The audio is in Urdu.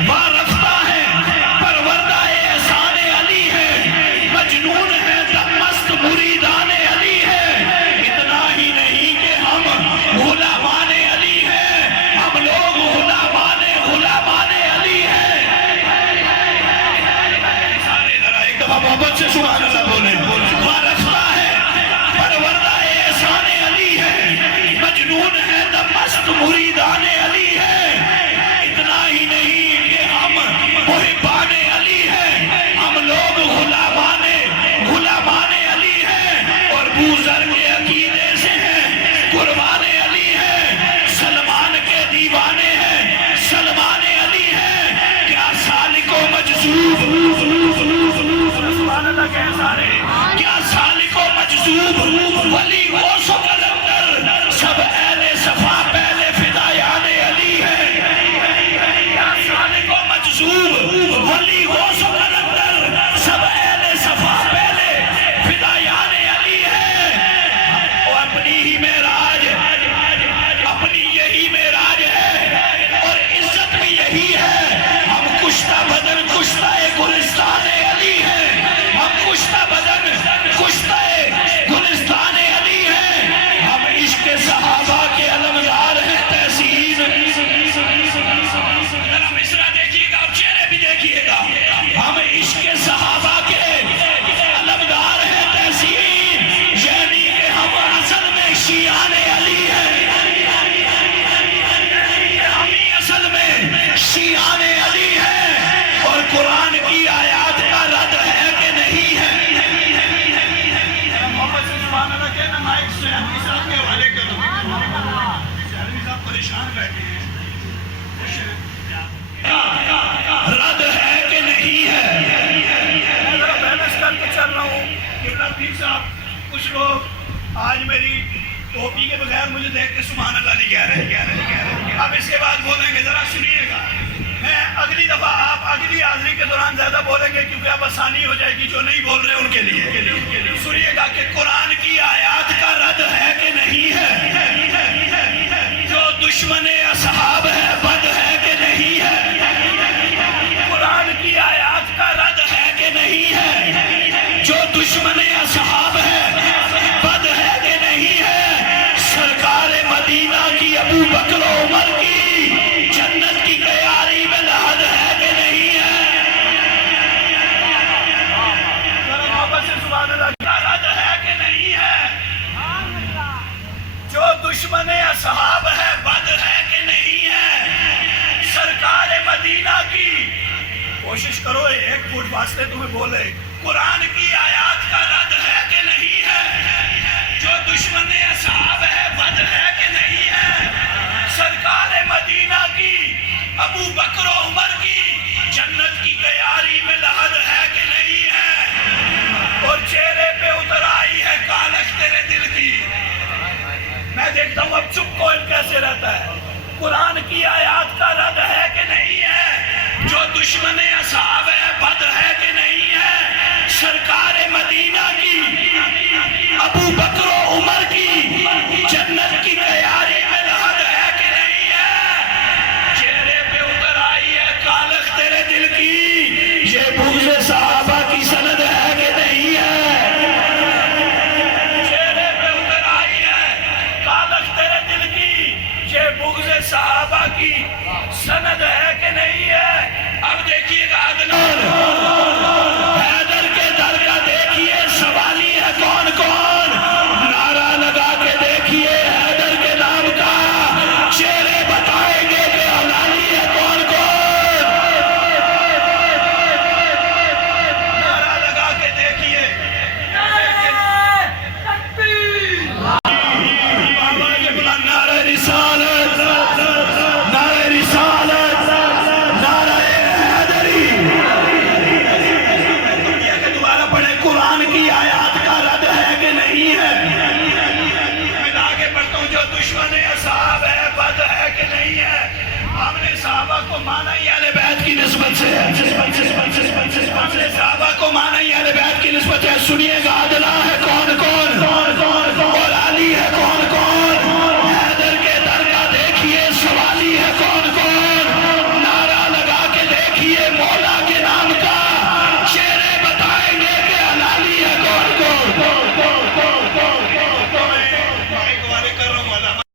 وارفتہ ہے پروردہ احسان علی ہے، مجنون ہے دم مست مریدان علی ہے، اتنا ہی نہیں کہ ہم غلامان علی ہیں، ہم لوگ غلامان علی ہیں۔ سارے ذرا ایک دفعہ محبت سے سبحان اللہ بولیں۔ وارفتہ ہے پروردہ احسان علی ہے، مجنون ہے دم مست مریدان علی ہے، اتنا ہی نہیں کہ ہم محبان علی ہیں، ہم لوگ غلامان علی ہیں، اور بوذر کے عقیدے سے ہیں، قربان علی ہیں، سلمان کے دیوانے ہیں، سلمان علی ہیں، کیا سالک و مجذوب سبحان اللہ کہہ سارے، کیا سالک و مجذوب ولی غوث و قلندر سب اہل صفا پہلے فدایان علی ہیں، کیا سالک و مجذوب ولی غوث و قلندر سب اہل صفا پہلے فدایان علی ہیں۔ اور اپنی ہی معراج، اپنی یہی معراج ہے اور عزت بھی یہی ہے، ہم کشتہ بدن کشتہ گلستان علی ہیں، ہم کشتہ بدن کشتہ گلستان علی ہیں، ہم عشق صحابہ کے علمدار ہیں تحسین۔ ذرا مصرع دیکھیے گا اور چہرے بھی دیکھیے گا، ہم عشق صحابہ کے علمدار ہیں تحسین، یعنی کہ ہم اصل میں شیعان علی ہیں، ہم ہی اصل میں شیعان علی ہیں، اور قرآن کی آیات کا رد ہے کہ نہیں ہے؟ محمد سے سبحان اللہ کہنا مائک سے حدیث صاحب کے حوالے کرو، حدیث صاحب پریشان بیٹھے ہیں، رد ہے کہ نہیں ہے؟ میں ذرا بیلنس کر کے چل رہا ہوں قبلہ پیر صاحب، کچھ لوگ آج میری ٹوپی کے بغیر مجھے دیکھ کے سبحان اللہ نہیں کہہ رہے، اب اس کے بعد بولیں گے، ذرا سنیے گا، میں اگلی دفعہ آپ اگلی حاضری کے دوران زیادہ بولیں گے کیونکہ اب آسانی ہو جائے گی، جو نہیں بول رہے ان کے لیے سنیے گا کہ قرآن کی آیات کا رد ہے کہ نہیں ہے؟ جو دشمن اصحاب ہے بد ہے کہ نہیں ہے؟ قرآن کی آیات کا رد ہے کہ نہیں ہے؟ جو دشمن اصحاب ہے بد ہے کہ نہیں ہے؟ سرکار مدینہ کی ابو بکر و عمر کی جنت کی تیاری میں لحد ہے کہ نہیں ہے؟ محبت سے سبحان اللہ کا رد ہے کہ نہیں ہے؟ جو دشمن اصحاب ہے بد ہے کہ نہیں ہے؟ سرکار مدینہ کی کوشش کرو ایک فٹ واسطے تمہیں بولے، قرآن کی آیات کا رد ہے کہ نہیں ہے؟ جو دشمن اصحاب ہے بد ہے کہ نہیں ہے؟ سرکار مدینہ کی ابو بکر و عمر کی جنت کی تیاری میں لحد ہے کہ نہیں ہے؟ اور چہرے پہ اتر آئی ہے کالک تیرے دل کی، میں دیکھتا ہوں اب چپ کون کیسے رہتا ہے، قرآن کی آیات کا رد ہے کہ نہیں ہے؟ جو دشمن اصحاب ہے بد ہے کہ نہیں ہے؟ سرکار مدینہ کی ابو بکر و عمر کی جنت کی تیاری میں لحد ہے کہ نہیں ہے؟ چہرے پہ اتر آئی ہے کالک تیرے دل کی، یہ بغض صحابہ کی سند ہے کہ نہیں ہے؟ چہرے پہ اتر آئی ہے کالک تیرے دل کی، یہ بغض صحابہ کی سند ہے کہ نہیں ہے؟ اب دیکھیے گا عدنان حیدر کے در کا دیکھیے سوالی ہے کون کون، نعرہ لگا کے دیکھیے حیدر کے نام کا، چہرے بتائیں گے کہ حلالی ہے کون کون، نعرہ لگا کے دیکھیے، نعرہ رسالت، نعرہ رسالت، نعرہ حیدری، دوبارہ پڑھے، قرآن کی آیات کا رد ہے کہ نہیں ہے؟ میں آگے بڑھتا ہوں، جو دشمن اصحاب ہے بد ہے کہ نہیں ہے؟ ہم نے صحابہ کو مانا ہی اہل بیت کی نسبت سے ہے، ہم نے صحابہ کو مانا ہی اہل بیت کی نسبت ہے، سنیے گا عدلہ ہے کون کون،